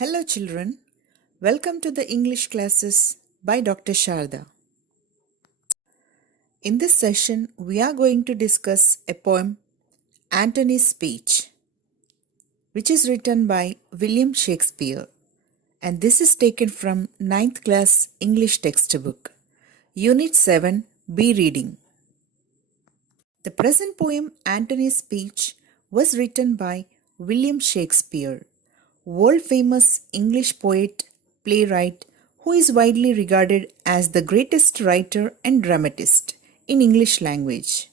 Hello children, welcome to the English classes by Dr. Sharada. In this session, we are going to discuss a poem, Antony's Speech, which is written by William Shakespeare, and this is taken from 9th class English textbook, Unit 7, B Reading. The present poem, Antony's Speech, was written by William Shakespeare, world famous English poet, playwright, who is widely regarded as the greatest writer and dramatist in English language.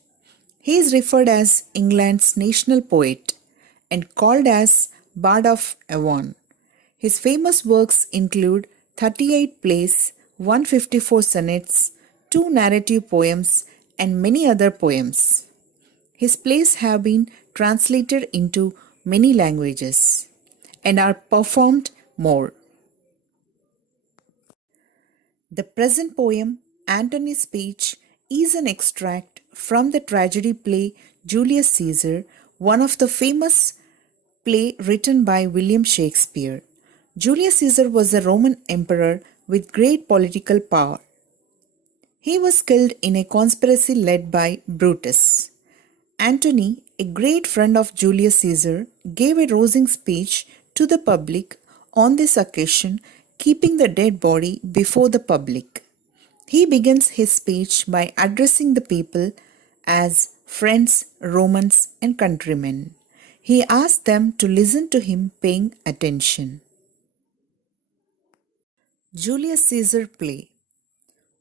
He is referred as England's national poet and called as Bard of Avon. His famous works include 38 plays, 154 sonnets, 2 narrative poems, and many other poems. His plays have been translated into many languages and are performed more. The present poem, Antony's Speech, is an extract from the tragedy play Julius Caesar, one of the famous play written by William Shakespeare. Julius Caesar was a Roman emperor with great political power. He was killed in a conspiracy led by Brutus. Antony, a great friend of Julius Caesar, gave a rousing speech to the public on this occasion, keeping the dead body before the public. He begins his speech by addressing the people as friends, Romans, and countrymen. He asks them to listen to him paying attention. Julius Caesar play.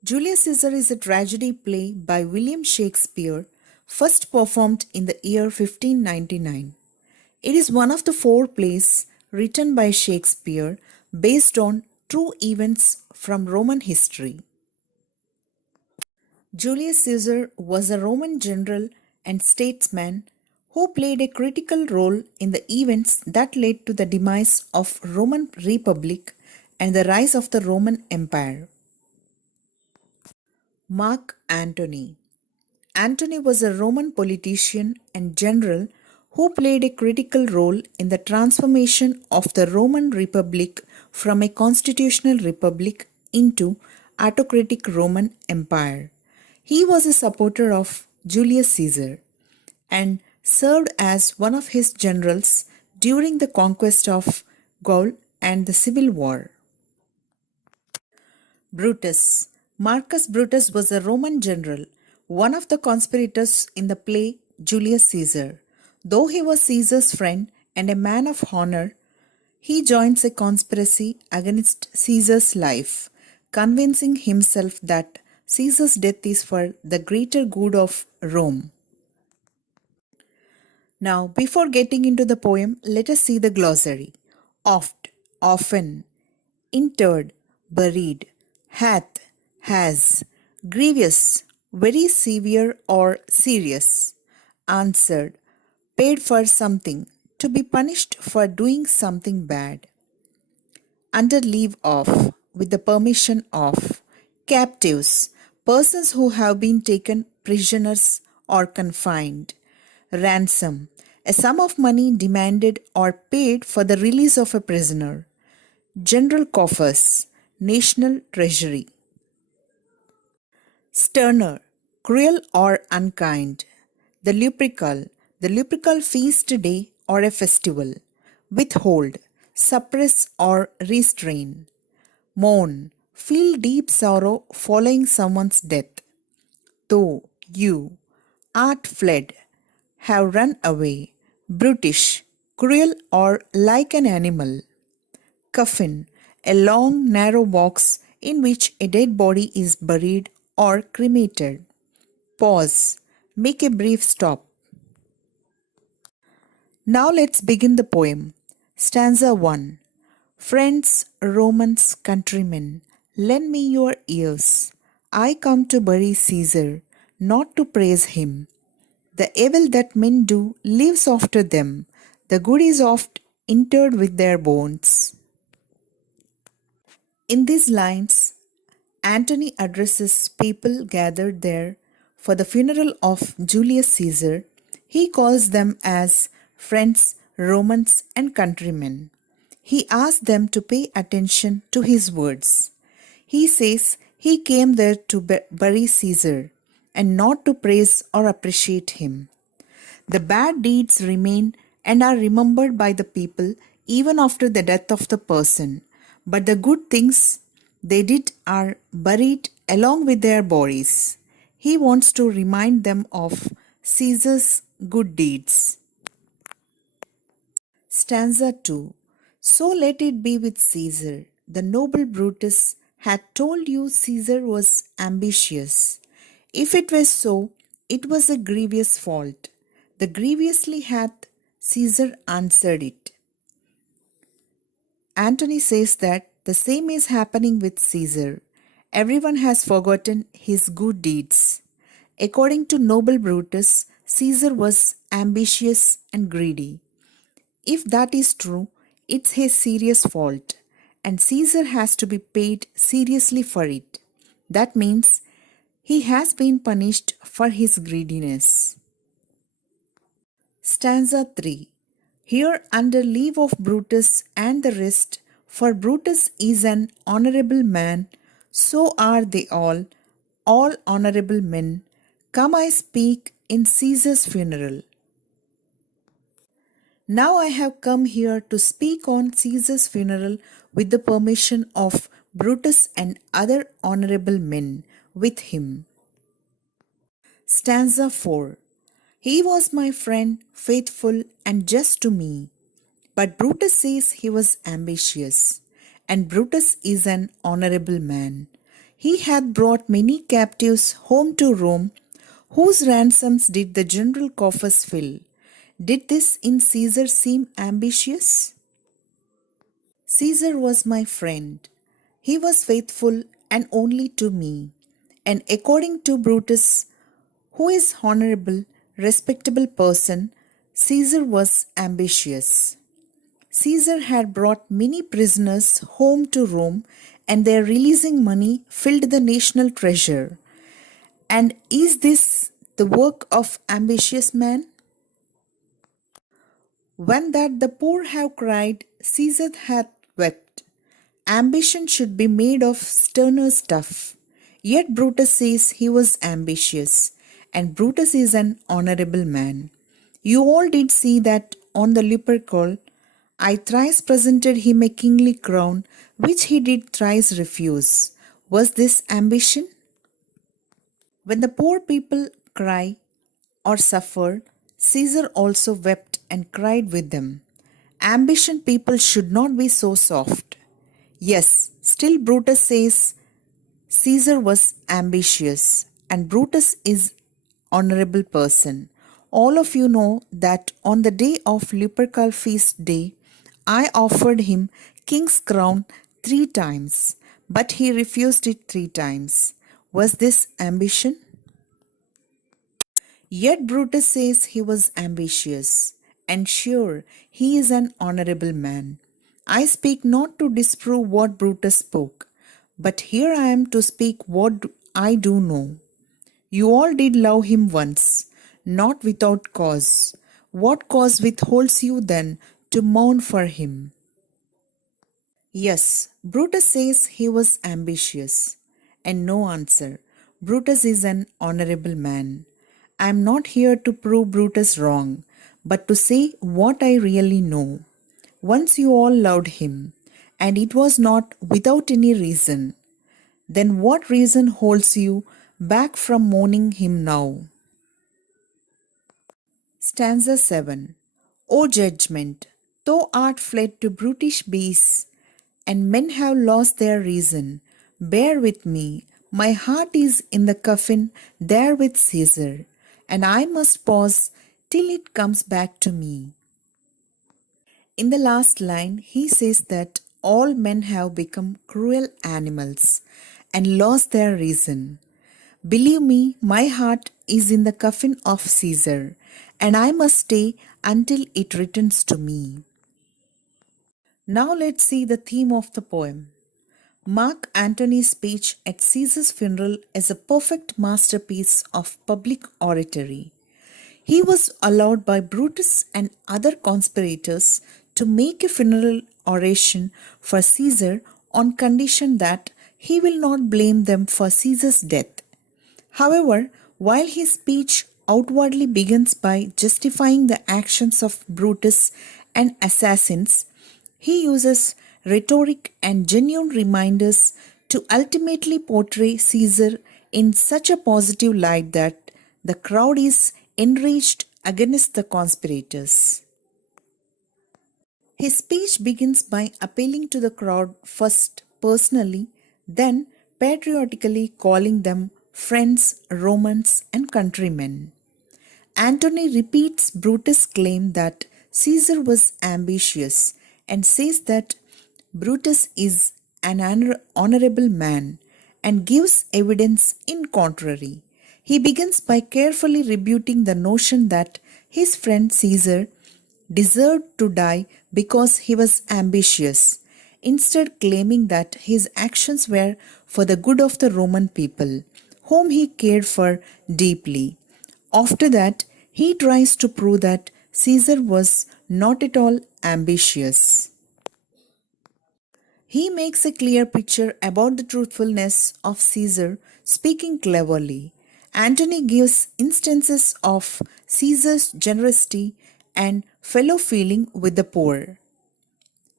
Julius Caesar is a tragedy play by William Shakespeare, first performed in the year 1599. It is one of the 4 plays written by Shakespeare based on true events from Roman history. Julius Caesar was a Roman general and statesman who played a critical role in the events that led to the demise of Roman Republic and the rise of the Roman Empire. Mark Antony. Antony was a Roman politician and general who played a critical role in the transformation of the Roman Republic from a constitutional republic into autocratic Roman Empire. He was a supporter of Julius Caesar and served as one of his generals during the conquest of Gaul and the Civil War. Brutus. Marcus Brutus was a Roman general, one of the conspirators in the play Julius Caesar. Though he was Caesar's friend and a man of honor, he joins a conspiracy against Caesar's life, convincing himself that Caesar's death is for the greater good of Rome. Now, before getting into the poem, let us see the glossary. Oft, often, interred, buried, hath, has, grievous, very severe or serious, answered, paid for something, to be punished for doing something bad. Under leave of, with the permission of. Captives, persons who have been taken prisoners or confined. Ransom, a sum of money demanded or paid for the release of a prisoner. General coffers, national treasury. Sterner, cruel or unkind. The lupercal feast day or a festival. Withhold, suppress or restrain. Mourn, feel deep sorrow following someone's death. Though you art fled, have run away. Brutish, cruel or like an animal. Coffin, a long narrow box in which a dead body is buried or cremated. Pause, make a brief stop. Now let's begin the poem. Stanza 1. Friends, Romans, countrymen, lend me your ears. I come to bury Caesar, not to praise him. The evil that men do lives after them. The good is oft interred with their bones. In these lines, Antony addresses people gathered there for the funeral of Julius Caesar. He calls them as friends, Romans, and countrymen. He asked them to pay attention to his words. He says he came there to bury Caesar and not to praise or appreciate him. The bad deeds remain and are remembered by the people even after the death of the person, but the good things they did are buried along with their bodies. He wants to remind them of Caesar's good deeds. Stanza 2. So let it be with Caesar. The noble Brutus had told you Caesar was ambitious. If it was so, it was a grievous fault. The grievously hath Caesar answered it. Antony says that the same is happening with Caesar. Everyone has forgotten his good deeds. According to noble Brutus, Caesar was ambitious and greedy. If that is true, it's his serious fault, and Caesar has to be paid seriously for it. That means he has been punished for his greediness. Stanza 3. Here, under leave of Brutus and the rest, for Brutus is an honorable man, so are they all honorable men. Come, I speak in Caesar's funeral. Now I have come here to speak on Caesar's funeral with the permission of Brutus and other honorable men with him. Stanza 4. He was my friend, faithful and just to me. But Brutus says he was ambitious, and Brutus is an honorable man. He hath brought many captives home to Rome, whose ransoms did the general coffers fill. Did this in Caesar seem ambitious? Caesar was my friend. He was faithful and only to me. And according to Brutus, who is honorable, respectable person, Caesar was ambitious. Caesar had brought many prisoners home to Rome, and their releasing money filled the national treasure. And is this the work of ambitious man? When that the poor have cried, Caesar hath wept. Ambition should be made of sterner stuff. Yet Brutus says he was ambitious, and Brutus is an honorable man. You all did see that on the Lupercal, I thrice presented him a kingly crown, which he did thrice refuse. Was this ambition? When the poor people cry or suffer, Caesar also wept and cried with them. Ambition people should not be so soft. Yes, still Brutus says Caesar was ambitious and Brutus is honorable person. All of you know that on the day of Lupercal feast day, I offered him king's crown 3 times, but he refused it 3 times. Was this ambition? Yet Brutus says he was ambitious, and sure, he is an honorable man. I speak not to disprove what Brutus spoke, but here I am to speak what I do know. You all did love him once, not without cause. What cause withholds you then to mourn for him? Yes, Brutus says he was ambitious. And no answer. Brutus is an honorable man. I am not here to prove Brutus wrong, but to say what I really know. Once you all loved him, and it was not without any reason. Then what reason holds you back from mourning him now? Stanza 7. O judgment, thou art fled to brutish beasts, and men have lost their reason. Bear with me, my heart is in the coffin there with Caesar, and I must pause till it comes back to me. In the last line, he says that all men have become cruel animals and lost their reason. Believe me, my heart is in the coffin of Caesar, and I must stay until it returns to me. Now let's see the theme of the poem. Mark Antony's speech at Caesar's funeral as a perfect masterpiece of public oratory. He was allowed by Brutus and other conspirators to make a funeral oration for Caesar on condition that he will not blame them for Caesar's death. However, while his speech outwardly begins by justifying the actions of Brutus and assassins, he uses rhetoric and genuine reminders to ultimately portray Caesar in such a positive light that the crowd is enraged against the conspirators. His speech begins by appealing to the crowd first personally, then patriotically calling them friends, Romans, and countrymen. Antony repeats Brutus' claim that Caesar was ambitious and says that Brutus is an honorable man and gives evidence in contrary. He begins by carefully rebuting the notion that his friend Caesar deserved to die because he was ambitious, instead claiming that his actions were for the good of the Roman people, whom he cared for deeply. After that, he tries to prove that Caesar was not at all ambitious. He makes a clear picture about the truthfulness of Caesar speaking cleverly. Antony gives instances of Caesar's generosity and fellow feeling with the poor.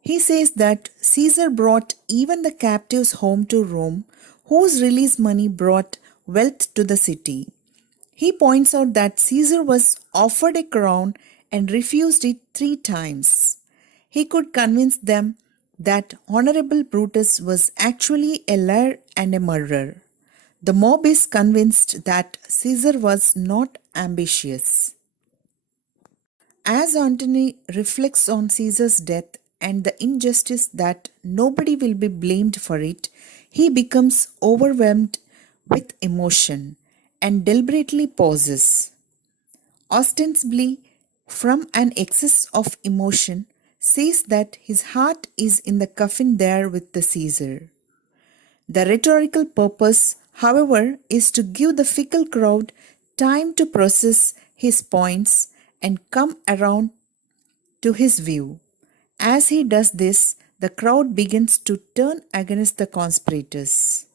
He says that Caesar brought even the captives home to Rome, whose release money brought wealth to the city. He points out that Caesar was offered a crown and refused it 3 times. He could convince them that Honorable Brutus was actually a liar and a murderer. The mob is convinced that Caesar was not ambitious. As Antony reflects on Caesar's death and the injustice that nobody will be blamed for it, he becomes overwhelmed with emotion and deliberately pauses. Ostensibly, from an excess of emotion, says that his heart is in the coffin there with the Caesar. The rhetorical purpose, however, is to give the fickle crowd time to process his points and come around to his view. As he does this, the crowd begins to turn against the conspirators.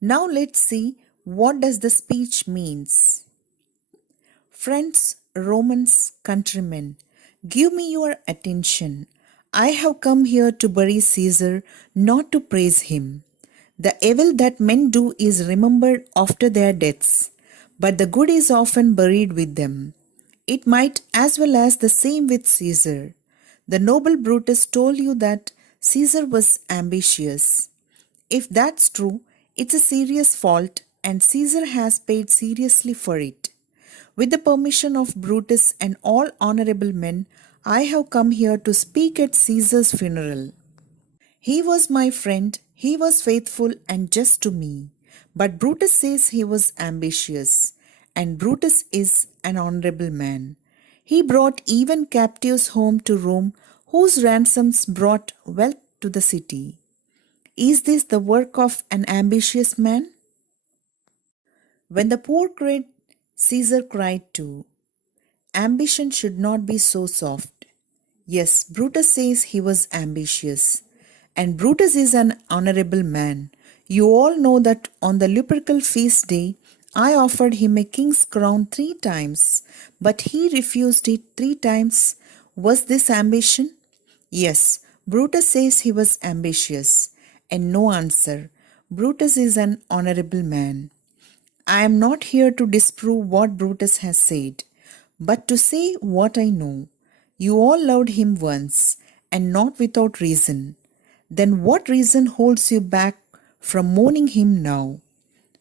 Now let's see what does the speech means. Friends, Romans, countrymen, give me your attention. I have come here to bury Caesar, not to praise him. The evil that men do is remembered after their deaths, but the good is often buried with them. It might as well as the same with Caesar. The noble Brutus told you that Caesar was ambitious. If that's true, it's a serious fault and Caesar has paid seriously for it. With the permission of Brutus and all honorable men, I have come here to speak at Caesar's funeral. He was my friend, he was faithful and just to me. But Brutus says he was ambitious, and Brutus is an honorable man. He brought even captives home to Rome, whose ransoms brought wealth to the city. Is this the work of an ambitious man? When the poor cried, Caesar cried too. Ambition should not be so soft. Yes, Brutus says he was ambitious. And Brutus is an honorable man. You all know that on the Lupercal feast day, I offered him a king's crown 3 times, but he refused it 3 times. Was this ambition? Yes, Brutus says he was ambitious. And no answer. Brutus is an honorable man. I am not here to disprove what Brutus has said, but to say what I know. You all loved him once, and not without reason. Then what reason holds you back from mourning him now?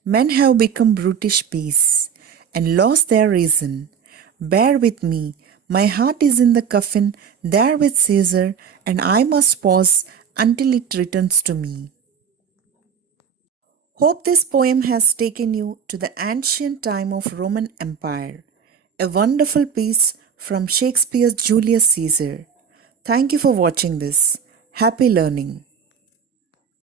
Men have become brutish beasts and lost their reason. Bear with me. My heart is in the coffin there with Caesar, and I must pause until it returns to me. Hope this poem has taken you to the ancient time of Roman Empire. A wonderful piece from Shakespeare's Julius Caesar. Thank you for watching this. Happy learning.